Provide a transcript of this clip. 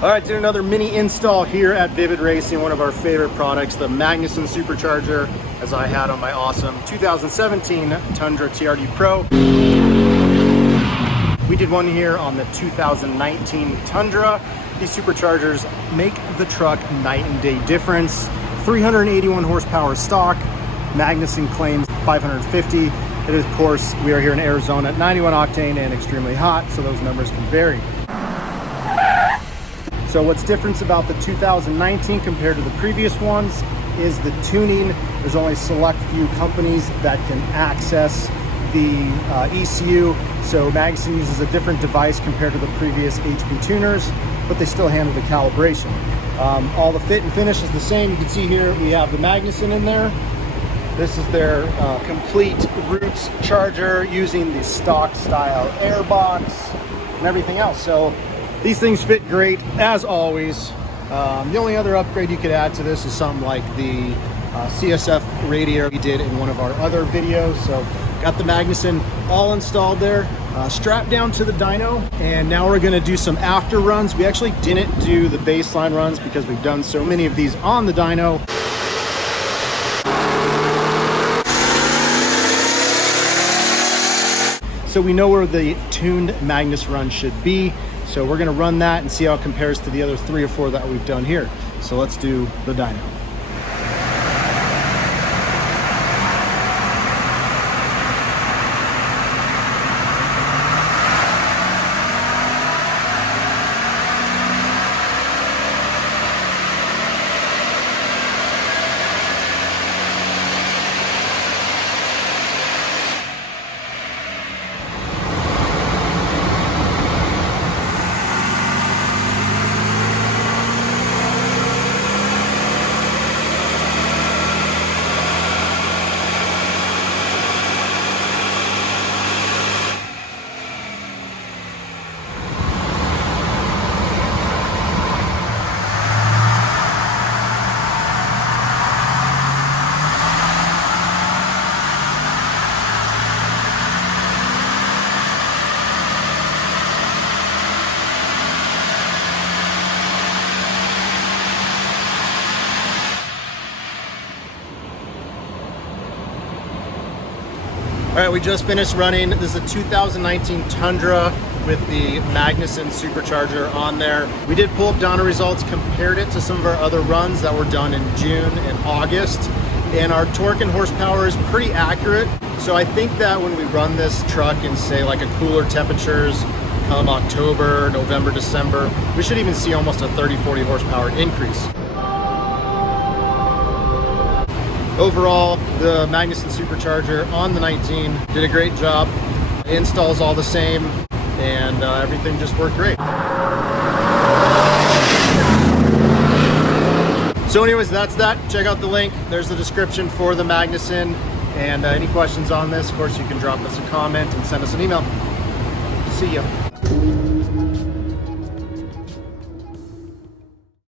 All right, doing another mini install here at Vivid Racing, one of our favorite products, the Magnuson Supercharger, as I had on my awesome 2017 Tundra TRD Pro. We did one here on the 2019 Tundra. These superchargers make the truck night and day difference. 381 horsepower stock. Magnuson claims 550. It is, of course, we are here in Arizona at 91 octane and extremely hot, so those numbers can vary. So what's different about the 2019 compared to the previous ones is the tuning. There's only a select few companies that can access the ECU. So Magnuson uses a different device compared to the previous HP tuners, but they still handle the calibration. All the fit and finish is the same. You can see here we have the Magnuson in there. This is their complete roots charger using the stock style air box and everything else. So these things fit great as always. The only other upgrade you could add to this is something like the CSF radiator we did in one of our other videos. So got the Magnuson all installed there, strapped down to the dyno, and now we're gonna do some after runs. We actually didn't do the baseline runs because we've done so many of these on the dyno. So we know where the tuned Magnus run should be. So we're gonna run that and see how it compares to the other 3 or 4 that we've done here. So let's do the dyno. All right, we just finished running. This is a 2019 Tundra with the Magnuson Supercharger on there. We did pull up dyno results, compared it to some of our other runs that were done in June and August, and our torque and horsepower is pretty accurate. So I think that when we run this truck in, say, like a cooler temperatures come October, November, December, we should even see almost a 30-40 horsepower increase. Overall, the Magnuson Supercharger on the 19 did a great job. The install's all the same, and everything just worked great. So anyways, that's that. Check out the link. There's the description for the Magnuson. And any questions on this, of course, you can drop us a comment and send us an email. See ya.